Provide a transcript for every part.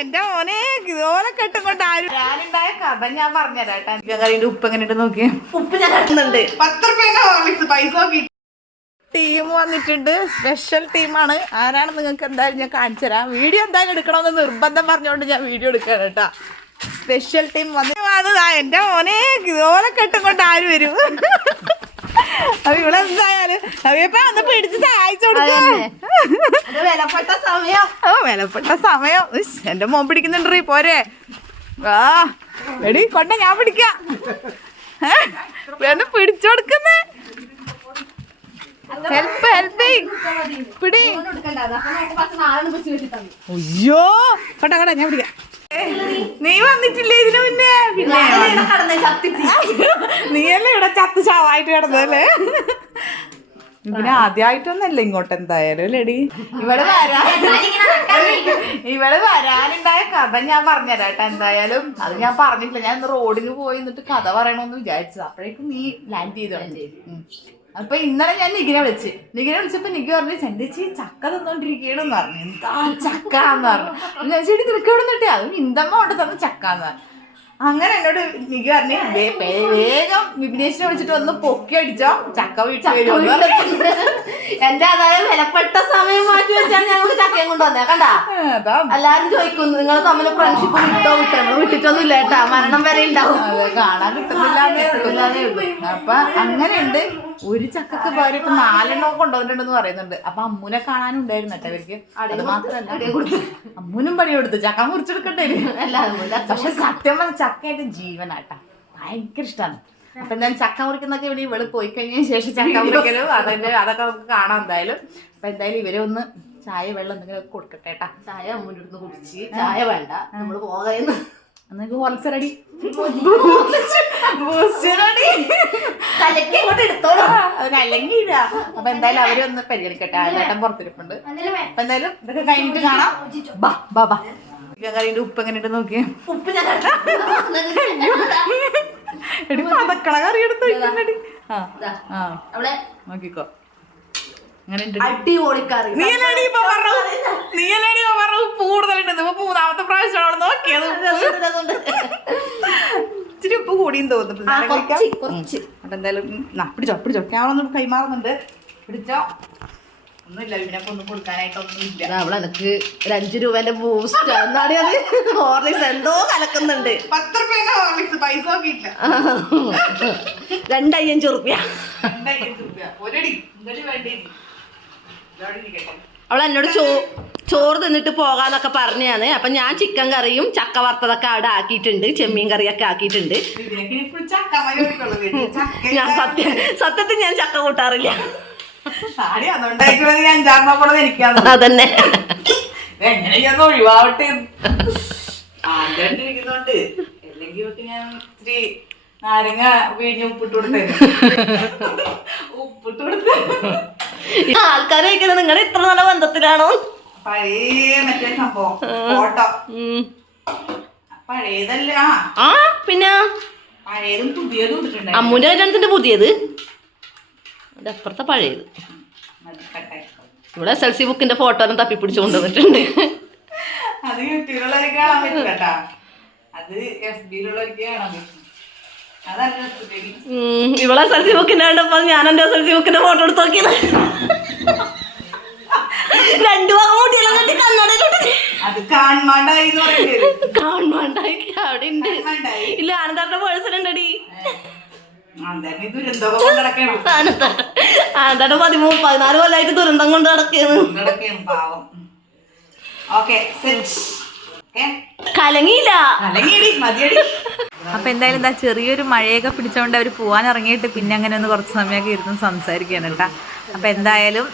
എന്റെ മോനെ ഇതുപോലെ കെട്ടുകൊണ്ട് ഞാനുണ്ടായ കഥ ഞാൻ പറഞ്ഞുതരാം കേട്ടോ. ഉപ്പ് എങ്ങനെ നോക്കിയേ, ഉപ്പ് ഞാൻ കട്ടുന്നുണ്ട്. 10 രൂപ പൈസ ടീം വന്നിട്ടുണ്ട്. സ്പെഷ്യൽ ടീമാണ്. ആരാണ് നിങ്ങൾക്ക് എന്തായാലും ഞാൻ കാണിച്ചു തരാം. വീഡിയോ എന്തായാലും എടുക്കണമെന്ന് നിർബന്ധം പറഞ്ഞുകൊണ്ട് ഞാൻ വീഡിയോ എടുക്കാൻ കേട്ടാ. സ്പെഷ്യൽ ടീം വന്നതാ. എന്റെ മോനെ ഇതുപോലെ കെട്ടുകൊണ്ട് ആര് വരും. അപ്പൊ ഇവിടെ എന്തായാലും അവയപ്പ ഒന്ന് പിടിച്ച് സഹായിച്ചു കൊടുക്കേ. വിലപ്പെട്ട സമയം. വിലപ്പെട്ട സമയം. എന്റെ മോൻ പിടിക്കുന്നുണ്ട്. പോരെ ആ എടി കൊണ്ട ഞാൻ പിടിക്കാം. പിടിച്ചു കൊടുക്കുന്നേ. ഹെൽപ്പ് ഹെൽപ്പ് പിടി. അയ്യോ കൊണ്ട കൊണ്ട ഞാൻ പിടിക്കാം. നീ വന്നിട്ടില്ലേ ഇതിനു മുന്നേ? പിന്നെ നീയല്ലേ ഇവിടെ ചത്ത് ചാവായിട്ട് കിടന്നല്ലേ. പിന്നെ ആദ്യമായിട്ടൊന്നല്ല ഇങ്ങോട്ട് എന്തായാലും അല്ലേടി. ഇവിടെ വരാനുണ്ടായ കഥ ഞാൻ പറഞ്ഞുതരാം കേട്ടോ. എന്തായാലും അത് ഞാൻ പറഞ്ഞിട്ടില്ല. ഞാൻ ഇന്ന് റോഡിന് പോയി എന്നിട്ട് കഥ പറയണമെന്ന് വിചാരിച്ചത്. അപ്പോഴേക്കും നീ ലാൻഡ് ചെയ്തോ. അപ്പൊ ഇന്നലെ ഞാൻ നിഖിനെ വിളിച്ചപ്പോ നിഖി പറഞ്ഞു ചെന്തേച്ചി ചക്ക തന്നോണ്ടിരിക്കണെന്ന് പറഞ്ഞു. എന്താ ചക്ക എന്ന് പറഞ്ഞു. ഞാൻ ചേട്ടി നിനക്ക് എവിടെ നിന്നിട്ടേ അതും ഇന്ദമ്മ കൊണ്ട് തന്ന ചക്ക എന്ന് പറഞ്ഞു. അങ്ങനെ എന്നോട് നിഖി പറഞ്ഞു വേഗം വിഘ്നേഷിനെ വിളിച്ചിട്ട് ഒന്ന് പൊക്കി അടിച്ചോ ചക്ക വീട്ടിൽ വരും. എന്റെ അതായത് വിലപ്പെട്ട സമയം മാറ്റി വെച്ചാണ് ഞങ്ങൾക്ക് ചക്കയും കൊണ്ടുവന്നേ. കണ്ടാ എല്ലാരും ചോദിക്കുന്നു നിങ്ങൾ തമ്മിൽ ഫ്രണ്ട്ഷിപ്പ് വിട്ടിട്ടൊന്നും ഇല്ല കേട്ടാ. മരണം വരെ ഉണ്ടാവും. അതെ കാണാൻ കിട്ടുന്നില്ലാന്നേ ഉള്ളൂ. അപ്പൊ അങ്ങനെയുണ്ട്. ഒരു ചക്കക്ക് പകരം ഇപ്പൊ 4 എണ്ണമൊക്കെ കൊണ്ടുവന്നിട്ടുണ്ടെന്ന് പറയുന്നുണ്ട്. അപ്പൊ അമ്മൂനെ കാണാനുണ്ടായിരുന്നു കേട്ടോ അവർക്ക്. അത് മാത്രല്ല അമ്മൂനും പണി കൊടുത്തു. ചക്ക മുറിച്ചെടുക്കണ്ടേ. പക്ഷെ സത്യം പറഞ്ഞ ചക്കയായിട്ട് ജീവനാട്ടാ. ഭയങ്കര ഇഷ്ടമാണ്. അപ്പൊ എന്തായാലും ചക്ക മുറിക്കുന്നൊക്കെ ഇവിടെ ഇവള് പോയി കഴിഞ്ഞതിന് ശേഷം ചക്ക മുറിക്കലും അതൊക്കെ നമുക്ക് കാണാം എന്തായാലും. അപ്പൊ എന്തായാലും ഇവരെ ഒന്ന് ചായ വെള്ളം എന്തെങ്കിലും കൊടുക്കട്ടെ കേട്ടാ. ചായ അമ്മൂൻ്റെ അടുത്ത് കുടിച്ച് ചായ വേണ്ട നമ്മള് പോകുന്നു. എന്നൊക്കെ ഹോൾസെറടി കലങ്ങിയില്ല. അപ്പൊ എന്തായാലും അവരൊന്ന് പരിഗണിക്കട്ടെ. ആദ്യം പുറത്തിരിപ്പുണ്ട്. അപ്പൊ എന്തായാലും ഇതൊക്കെ കഴിഞ്ഞിട്ട് കാണാം. കറിന്റെ ഉപ്പ് എങ്ങനെ നോക്കിയേ. ഉപ്പ് ഞാൻ എടി പതക്കണ കറി എടുത്ത് നോക്കിക്കോ. അടിപൊളിക്കറി. നീയല്ലേടി ഇപ്പൊ പറഞ്ഞു ഉപ്പ് കൂടുതലുണ്ട്. ഇപ്പൊ 3ാമത്തെ പ്രാവശ്യമാണ് നോക്കിയത്. ഇച്ചിരി ഉപ്പ് കൂടിയും തോന്നുന്നു. അപ്പൊ എന്തായാലും പിടിച്ചോ. ക്യാമറ ഒന്നും കൈമാറുന്നുണ്ട്. പിടിച്ചോ. ഒന്നുമില്ല ഇതിനൊക്കെ ഒന്നും കൊടുക്കാനായിട്ടൊന്നുമില്ല. അവളെനക്ക് 5 രൂപന്റെ ബൂസ്റ്റ് എന്നാണ് അത്. ഹോർലിക്സ് എന്തോ കലക്കുന്നുണ്ട്. 10 രൂപ ഹോർലിക്സ് പൈസ നോക്കിയില്ല. 2,500 രൂപ. അവൾ എന്നോട് ചോറ് തിന്നിട്ട് പോകാന്നൊക്കെ പറഞ്ഞാണ്. അപ്പൊ ഞാൻ ചിക്കൻ കറിയും ചക്ക വറുത്തതൊക്കെ അവിടെ ആക്കിയിട്ടുണ്ട്. ചെമ്മീൻ കറിയൊക്കെ ആക്കിയിട്ടുണ്ട്. ഞാൻ സത്യത്തിൽ ഞാൻ ചക്ക കൂട്ടാറില്ല. അതന്നെ എങ്ങനെയൊന്ന് ഒഴിവാവട്ടെ. ആണ്ടിരിക്കുന്നുണ്ട്. അല്ലെങ്കിൽ ഞാൻ ഇത്തിരി നാരങ്ങ പിഴിഞ്ഞ് ഉപ്പിട്ട് കൊടുത്തേ. ആൾക്കാരെ വയ്ക്കുന്നത് നിങ്ങളുടെ ഇത്ര നല്ല ബന്ധത്തിലാണോ? പഴയ മറ്റേ സംഭവം ഫോട്ടോ പഴയതല്ല. ആ പിന്നെ പഴയതും പുതിയതും ഇട്ടിട്ടുണ്ട്. അമ്മൂന്റെ കല്യാണത്തിന്റെ പുതിയത്, അതിന്റെ അപ്പുറത്തെ പഴയത്. ഇവിടെ SLC ബുക്കിന്റെ ഫോട്ടോ എല്ലാം തപ്പിപ്പിടിച്ചു കൊണ്ടുവന്നിട്ടുണ്ട്. അത് യൂട്യൂബിലുള്ളവർക്ക് കാണാൻ പറ്റില്ല കേട്ടാ. അത് FB-യിലുള്ളവർക്ക് കാണാൻ പറ്റും. ഇവിടെ SLC ബുക്കിന്റെ കണ്ടപ്പോ ഞാൻ എന്റെ SLC ബുക്കിന്റെ ഫോട്ടോ എടുത്ത് നോക്കിയത്. 2 ഭാഗം കൂട്ടിയെല്ലാം കെട്ടി കണ്ണടയിലോട്ട് കാണാണ്ടായില്ല. അവിടെ ഉണ്ട്. ഇല്ല ആനന്ദാറിന്റെ പേഴ്സണുണ്ടടി. ആനന്ദാരുടെ 13-14 കൊല്ലായിട്ട് ദുരന്തം കൊണ്ട് നടക്കുന്നു. കലങ്ങിയില്ല. അപ്പൊ എന്തായാലും എന്താ ചെറിയൊരു മഴയൊക്കെ പിടിച്ചോണ്ട് അവർ പോവാൻ ഇറങ്ങിയിട്ട് പിന്നെ അങ്ങനെ ഒന്ന് കുറച്ച് സമയമൊക്കെ ഇരുന്ന് സംസാരിക്കുകയാണ് കേട്ടാ. അപ്പൊ എന്തായാലും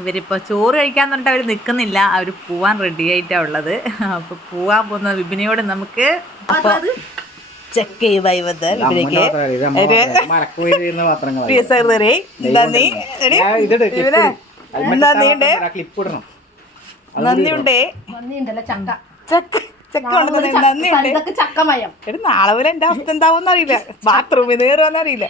ഇവരിപ്പോ ചോറ് കഴിക്കാൻ പറഞ്ഞിട്ട് അവർ നിൽക്കുന്നില്ല. അവർ പോവാൻ റെഡി ആയിട്ടാ ഉള്ളത്. അപ്പൊ പോവാൻ പോകുന്ന വിപിനയോട് നമുക്ക് ചെക്ക് ചെയ്യുവായിവത് വിപിനയ്ക്ക് നന്ദിയുണ്ടേ. നാളെ പോലെ എന്റെ അവസ്ഥ എന്താവും അറിയില്ല. ബാത്റൂമിൽ നേറുമെന്ന് അറിയില്ല.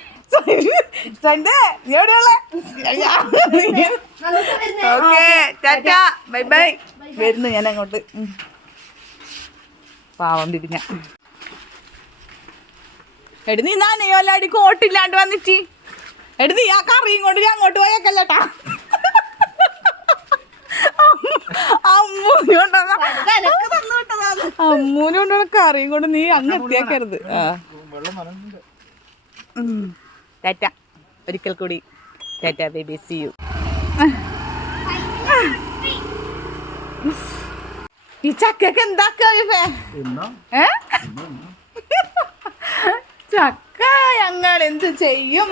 Okay tata bye bye. വരുന്നു ഞാൻ അങ്ങോട്ട്. പാവം തിരിഞ്ഞ എടി നീ നനയോല്ലാടി കോട്ടില്ലാണ്ട് വന്നിട്ട് എടി നീ ആ കറിയും കൊണ്ട് ഞാൻ അങ്ങോട്ട് പോയേക്കല്ലേട്ടാ അമ്മൂന് കൊണ്ടുള്ള കറിയും കൊണ്ട് നീ അങ്ങ് എത്തിയാക്കരുത് ടാറ്റ ഒരിക്കൽ കൂടി ടാറ്റ ബേബി സി യു ഈ ചക്കൊക്കെ എന്താക്കാ ചക്ക ഞങ്ങൾ എന്ത് ചെയ്യും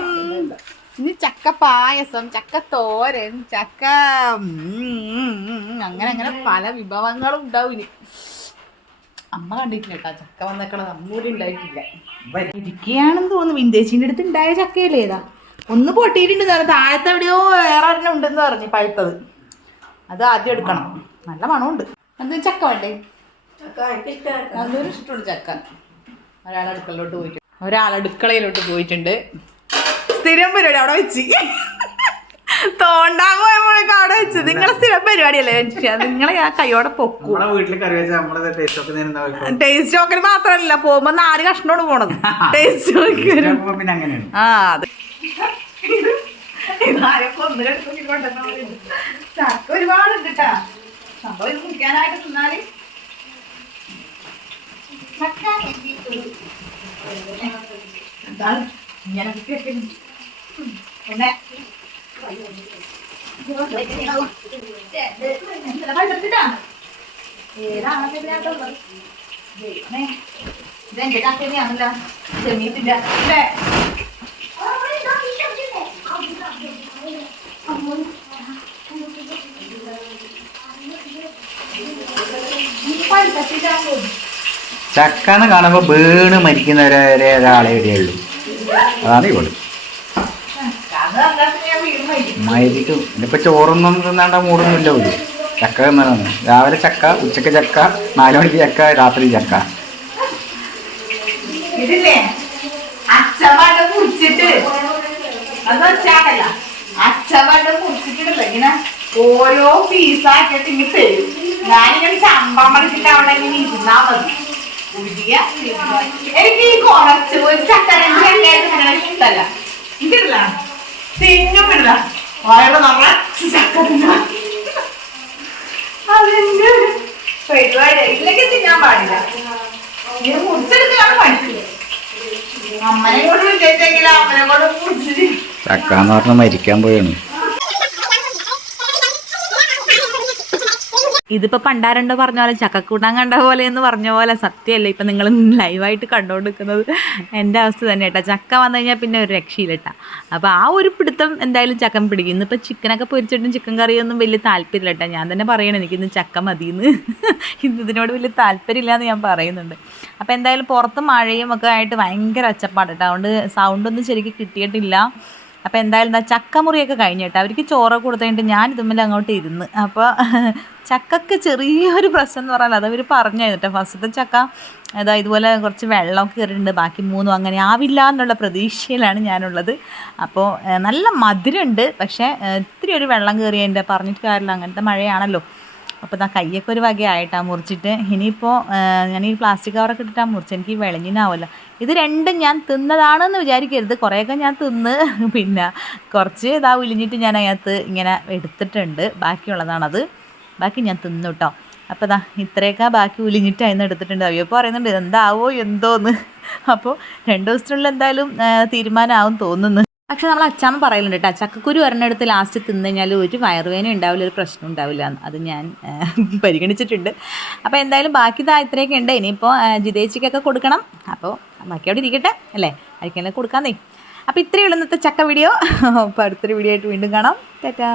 ഇനി ചക്ക പായസം ചക്ക തോരൻ ചക്ക അങ്ങനെ അങ്ങനെ പല വിഭവങ്ങളും ഉണ്ടാവും ഇനി അമ്മ കണ്ടിട്ടില്ല കേട്ടോ ചക്ക വന്നേക്കണത് അമ്മൂടി ഉണ്ടായിട്ടില്ല ഇരിക്കുകയാണെന്ന് തോന്നുന്നു വിന്ദേശിന്റെ അടുത്ത് ഉണ്ടായ ചക്കയല്ലേ ഏതാ ഒന്ന് പൊട്ടിയിട്ടുണ്ട് താഴത്തെ എവിടെയോ വേറെ ഒരെണ്ണം ഉണ്ടെന്ന് പറഞ്ഞു പഴുത്തത് അത് ആദ്യം എടുക്കണം നല്ല മണമുണ്ട് എന്താ ചക്ക വേണ്ടേ അതൊരു ഇഷ്ടമുണ്ട് ചക്ക ഒരാളടുക്കളയിലോട്ട് പോയിട്ടുണ്ട് സ്ഥിരം പരിപാടി അവിടെ വെച്ച് തോണ്ടാൻ പോയപ്പോഴേക്കും അവിടെ വെച്ച് നിങ്ങളെ സ്ഥിരം പരിപാടിയല്ലേ നിങ്ങളെ ഞാൻ കൈയോടെ പൊക്കും ടേസ്റ്റ് നോക്കൽ മാത്രല്ല പോകുമ്പോ 4 കഷ്ണോട് പോണത് ടേസ്റ്റ് നോക്കി ആ അതെ ചക്ക ഒരുപാടുണ്ട് കേട്ടാ സംഭവം ഇത് മുറിക്കാനായിട്ട് തിന്നാല് എന്താണ് ഇങ്ങനെ പിന്നെ ഇതെന്റെ ചക്കയാണല്ലോ ചെമ്മീത്തില്ല അല്ലേ ചക്കാന്ന് കാണുമ്പോ വീണ് മരിക്കുന്ന ഒരാളെ ഇവിടെയുള്ളൂ അതാണ് ഇവിടെ മരിക്കും ഇതിപ്പോ ചോറൊന്നും തിന്നാണ്ട മൂടൊന്നുമില്ല ഒരു ചക്ക തിന്നാണ് രാവിലെ ചക്ക ഉച്ചക്ക് ചക്ക 4 മണിക്ക് ചക്ക രാത്രി ചക്ക ഇതില്ലേ അച്ചവട കുടിച്ചിട്ട് അത് വെച്ചാണല്ല അച്ചവട കുടിച്ചിട്ടില്ല ഇങ്ങനെ ഓരോ പീസാക്കിയിട്ട് ഇങ്ങനെ തരും ഞാനിങ്ങനെ ചമ്പം പഠിച്ചിട്ട് അവിടെ ഇങ്ങനെ ഇരുന്നാ മതി എനിക്ക് ഈ കുറച്ച് ഒരു ചക്കരഞ്ചായിട്ട് ഇങ്ങനെ ഇഷ്ടമല്ല എനിക്കില്ല തിന്നും ഇല്ല വയറ് നിറച്ച് ചക്ക അതെന്ത് പരിപാടി ഇല്ലെങ്കിൽ തിന്നാൻ പാടില്ല ഇത് മുറിച്ചെടുക്കലാണ് പഠിച്ചത് അമ്മനെ കൊണ്ട് വിജയിച്ചെങ്കിൽ അമ്മനെ കൊണ്ട് മുറിച്ചിട്ട് ചക്കാന്ന് പറഞ്ഞാൽ മരിക്കാൻ പോയാണ് ഇതിപ്പോൾ പണ്ടാരണ്ടോ പറഞ്ഞ പോലെ ചക്കക്കൂട്ടാൻ കണ്ട പോലെ എന്ന് പറഞ്ഞ പോലെ സത്യമല്ല ഇപ്പം നിങ്ങൾ ലൈവായിട്ട് കണ്ടുകൊണ്ടിരിക്കുന്നത് എൻ്റെ അവസ്ഥ തന്നെ കേട്ടോ ചക്ക വന്നു കഴിഞ്ഞാൽ പിന്നെ ഒരു രക്ഷയില്ല കേട്ടോ അപ്പോൾ ആ ഒരു പിടുത്തം എന്തായാലും ചക്കൻ പിടിക്കും ഇന്നിപ്പോൾ ചിക്കനൊക്കെ പൊരിച്ചിട്ടും ചിക്കൻ കറിയൊന്നും വലിയ താല്പര്യമില്ല കേട്ടോ ഞാൻ തന്നെ പറയണം എനിക്കിന്ന് ചക്ക മതിയെന്ന് ഇതിനോട് വലിയ താല്പര്യമില്ല എന്ന് ഞാൻ പറയുന്നുണ്ട് അപ്പോൾ എന്തായാലും പുറത്ത് മഴയും ഒക്കെ ആയിട്ട് ഭയങ്കര ഒച്ചപ്പാട് കേട്ടോ അതുകൊണ്ട് സൗണ്ടൊന്നും ശരിക്കും കിട്ടിയിട്ടില്ല അപ്പോൾ എന്തായാലും എന്താ ചക്കമുറിയൊക്കെ കഴിഞ്ഞു കേട്ടോ അവർക്ക് ചോറ് കൊടുത്തിട്ട് ഞാൻ ഇതുമ്മൽ അങ്ങോട്ട് ഇരുന്ന് അപ്പോൾ ചക്കക്ക് ചെറിയൊരു പ്രശ്നം എന്ന് പറഞ്ഞാൽ അതവർ പറഞ്ഞായിരുന്നു കേട്ടോ ഫസ്റ്റത്തെ ചക്ക അതാ ഇതുപോലെ കുറച്ച് വെള്ളമൊക്കെ കയറിയിട്ടുണ്ട് ബാക്കി 3 അങ്ങനെ ആവില്ല എന്നുള്ള പ്രതീക്ഷയിലാണ് ഞാനുള്ളത് അപ്പോൾ നല്ല മധുരമുണ്ട് പക്ഷേ ഇത്തിരി ഒരു വെള്ളം കയറിയതിൻ്റെ പറഞ്ഞിട്ട് കാര്യമില്ല അങ്ങനത്തെ മഴയാണല്ലോ അപ്പോൾ ഞാൻ കയ്യൊക്കെ ഒരു വകയായിട്ടാണ് മുറിച്ചിട്ട് ഇനിയിപ്പോൾ ഞാൻ ഈ പ്ലാസ്റ്റിക് കവറൊക്കെ ഇട്ടിട്ടാണ് മുറിച്ച് എനിക്ക് വെളിഞ്ഞിനാവില്ല ഇത് രണ്ടും ഞാൻ തിന്നതാണെന്ന് വിചാരിക്കരുത് കുറേയൊക്കെ ഞാൻ തിന്ന് പിന്നെ കുറച്ച് ഇതാ ഉലിഞ്ഞിട്ട് ഞാൻ അതിനകത്ത് ഇങ്ങനെ എടുത്തിട്ടുണ്ട് ബാക്കിയുള്ളതാണത് ബാക്കി ഞാൻ തിന്നു കേട്ടോ അപ്പോൾ ഇതാ ഇത്രയൊക്കെ ബാക്കി ഉലിഞ്ഞിട്ട് അതിന് എടുത്തിട്ടുണ്ട് അവയപ്പോൾ പറയുന്നുണ്ട് എന്താവോ എന്തോന്ന് അപ്പോൾ 2 ദിവസത്തിനുള്ളിൽ എന്തായാലും തീരുമാനമാവും തോന്നുന്നു പക്ഷെ നമ്മൾ അച്ചാമ്മ പറയലുണ്ട് കേട്ടോ ചക്കക്കുരു ഒരെണ്ണെടുത്ത് ലാസ്റ്റ് തിന്നു കഴിഞ്ഞാൽ ഒരു വയറുവേന ഉണ്ടാവില്ല ഒരു പ്രശ്നം ഉണ്ടാവില്ല അത് ഞാൻ പരിഗണിച്ചിട്ടുണ്ട് അപ്പോൾ എന്തായാലും ബാക്കി ഇതാ ഇത്രയൊക്കെ ഉണ്ട് ഇനിയിപ്പോൾ ജിതേച്ചിക്കൊക്കെ കൊടുക്കണം അപ്പോൾ ബാക്കി അവിടെ ഇരിക്കട്ടെ അല്ലേ ആയിരിക്കും കൊടുക്കാന്നേ അപ്പോൾ ഇത്രയേ ഉള്ളൂ ഇന്നത്തെ ചക്ക വീഡിയോ അപ്പോൾ അടുത്തൊരു വീഡിയോ ആയിട്ട് വീണ്ടും കാണാം ടാറ്റാ